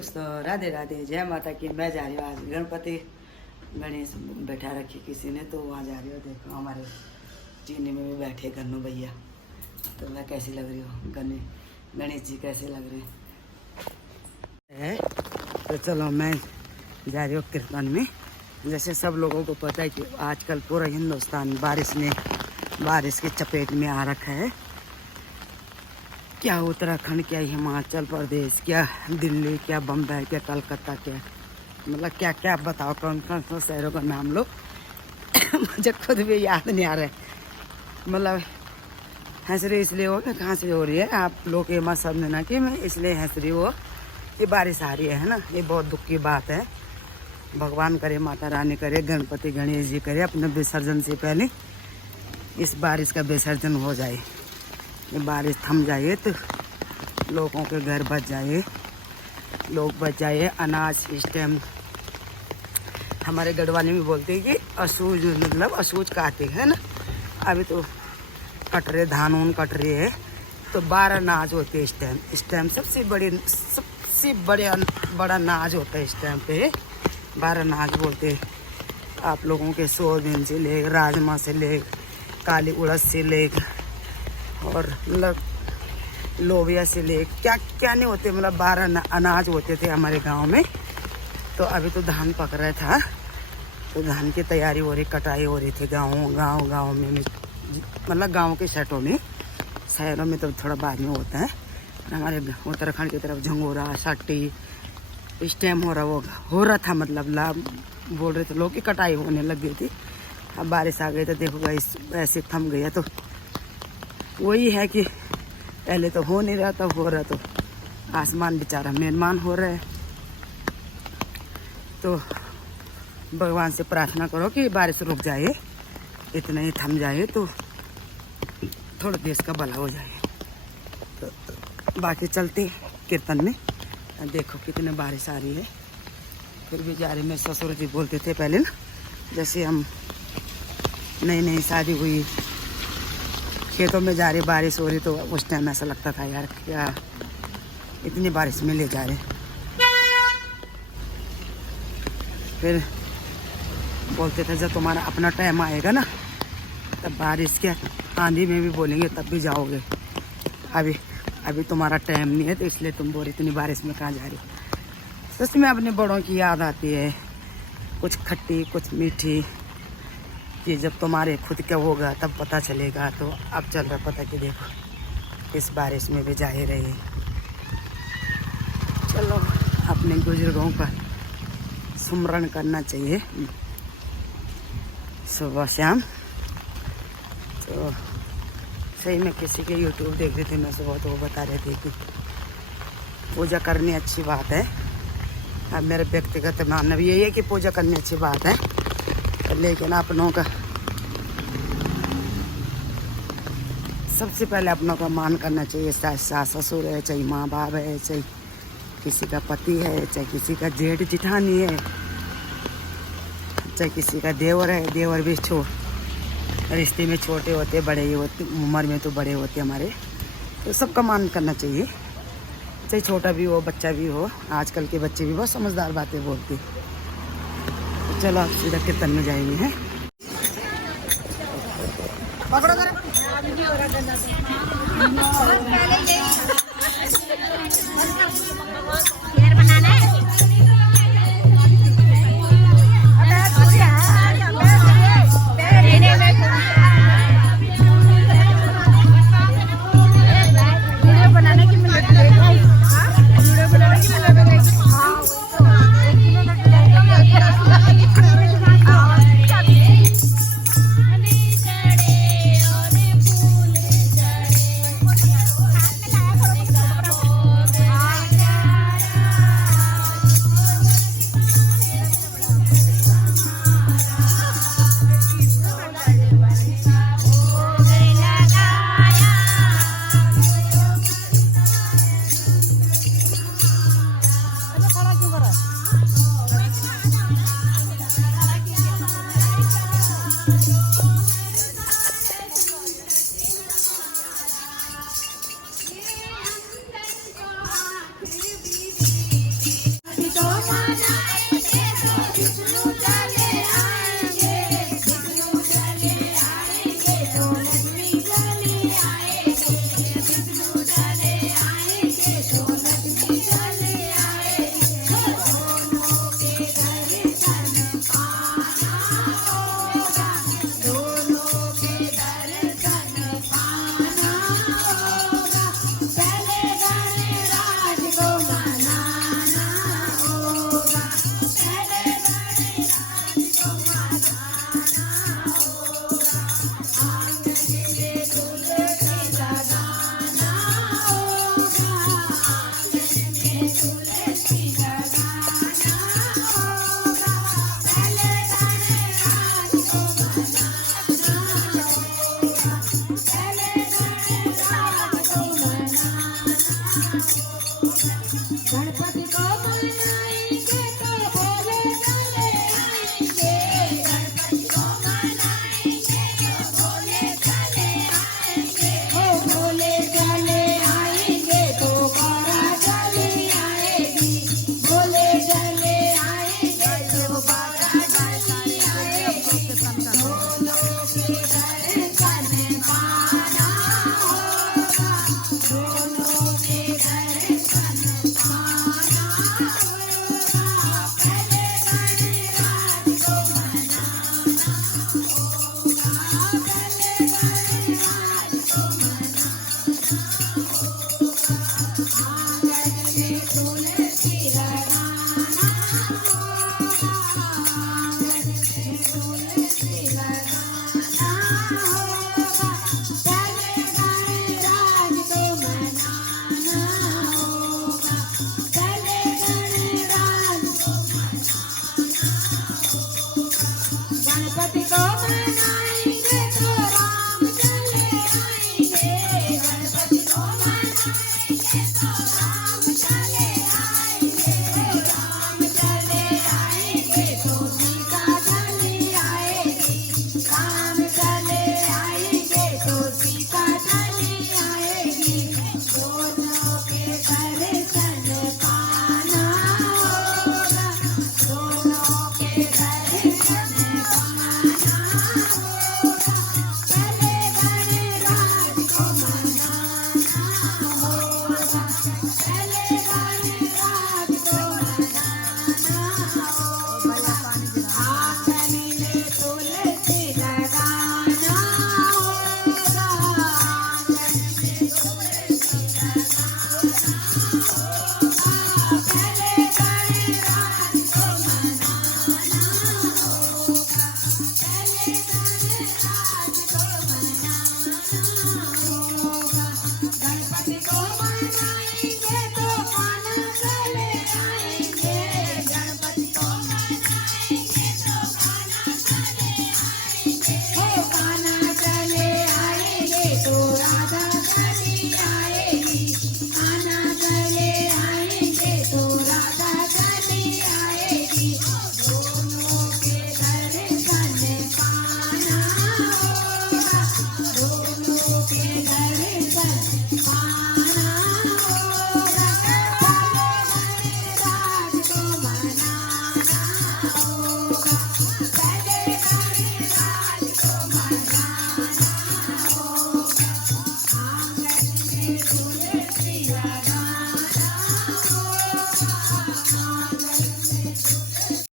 दोस्तों, राधे राधे, जय माता की। मैं जा रही हूँ आज गणपति गणेश बैठा रखी किसी ने, तो वहाँ जा रही हूँ। देखो हमारे चीनी में भी बैठे गन्नू भैया, तो मैं कैसी लग रही हूँ, गणेश जी कैसे लग रहे हैं। तो चलो मैं जा रही हूँ कीर्तन में। जैसे सब लोगों को पता है कि आजकल पूरा हिंदुस्तान बारिश की चपेट में आ रखा है। क्या उत्तराखंड, क्या हिमाचल प्रदेश, क्या दिल्ली, क्या बम्बई, क्या कलकत्ता, क्या मतलब क्या क्या बताओ कौन कौन से शहरों का नाम लो। मुझे खुद भी याद नहीं आ रहा है। मतलब हंसरी इसलिए हो कि कहाँ से हो रही है, आप लोग ये मत समझना कि मैं इसलिए हंसरी हो कि बारिश आ रही है ना। ये बहुत दुख की बात है। भगवान करे, माता रानी करे, गणपति गणेश जी करे, अपने विसर्जन से पहले इस बारिश का विसर्जन हो जाए। ये बारिश थम जाए तो लोगों के घर बच जाए, लोग बच जाए। अनाज इस टाइम हमारे गढ़वाली में बोलते हैं कि असूज, मतलब असूज काटे है ना। अभी तो कट रहे, धान ऊन कट रही है, तो 12 अनाज होते हैं इस टाइम सबसे बड़ा अनाज होता है इस टाइम पे। 12 अनाज बोलते हैं आप लोगों के। सोयाबीन से ले, राजमा से ले, काली उड़द से ले, और मतलब लोबिया से ले, क्या क्या नहीं होते, मतलब 12 अनाज होते थे हमारे गांव में। तो अभी तो धान पक रहा था, तो धान की तैयारी हो रही, कटाई हो रही थी गांव में, मतलब गांव के शहरों में। शहरों में तो थोड़ा बाद में होता है। हमारे उत्तराखंड की तरफ झंगोरा, सट्टी इस टाइम हो रहा था, मतलब बोल रहे थे लोग की कटाई होने लग गई थी। अब बारिश आ गई तो देखो गाइस ऐसे थम गया। तो वही है कि पहले तो हो नहीं रहा था, हो रहा तो आसमान बेचारा मेहमान हो रहा है। तो भगवान से प्रार्थना करो कि बारिश रुक जाए, इतना ही थम जाए तो थोड़ा देश का भला हो जाए। तो बाकी चलते कीर्तन में। देखो कितने बारिश आ रही है, फिर भी जा रही। मेरे ससुर जी बोलते थे पहले ना, जैसे हम नई शादी हुई, खेतों में जा रही, बारिश हो रही, तो उस टाइम ऐसा लगता था यार क्या इतनी बारिश में ले जा रहे। फिर बोलते थे जब तुम्हारा अपना टाइम आएगा ना, तब बारिश के आंधी में भी बोलेंगे तब भी जाओगे। अभी तुम्हारा टाइम नहीं है, तो इसलिए तुम बोल, इतनी बारिश में कहाँ जा रही। सच में अपने बड़ों की याद आती है, कुछ खट्टी कुछ मीठी, कि जब तुम्हारे खुद का होगा तब पता चलेगा। तो अब चल रहा पता कि देखो इस बारिश में भी जा ही रही। चलो अपने बुजुर्गों का स्मरण करना चाहिए सुबह शाम। तो सही में किसी के यूट्यूब देख रही थी मैं सुबह, तो वो बता रहे थे कि पूजा करनी अच्छी बात है। अब मेरे व्यक्तिगत मानना भी यही है कि पूजा करनी अच्छी बात है, लेकिन अपनों का सबसे पहले अपनों का मान करना चाहिए। चाहे सास ससुर है, चाहे माँ बाप है, चाहे किसी का पति है, चाहे किसी का जेठ जिठानी है, चाहे किसी का देवर है। देवर भी रिश्ते में छोटे होते, बड़े ही होते, उम्र में तो बड़े होते हमारे। तो सबका मान करना चाहिए, चाहे छोटा भी हो, बच्चा भी हो। आजकल के बच्चे भी बहुत समझदार बातें बोलते। चलो आप सीधा कीर्तन में जाएंगे हैं। बोले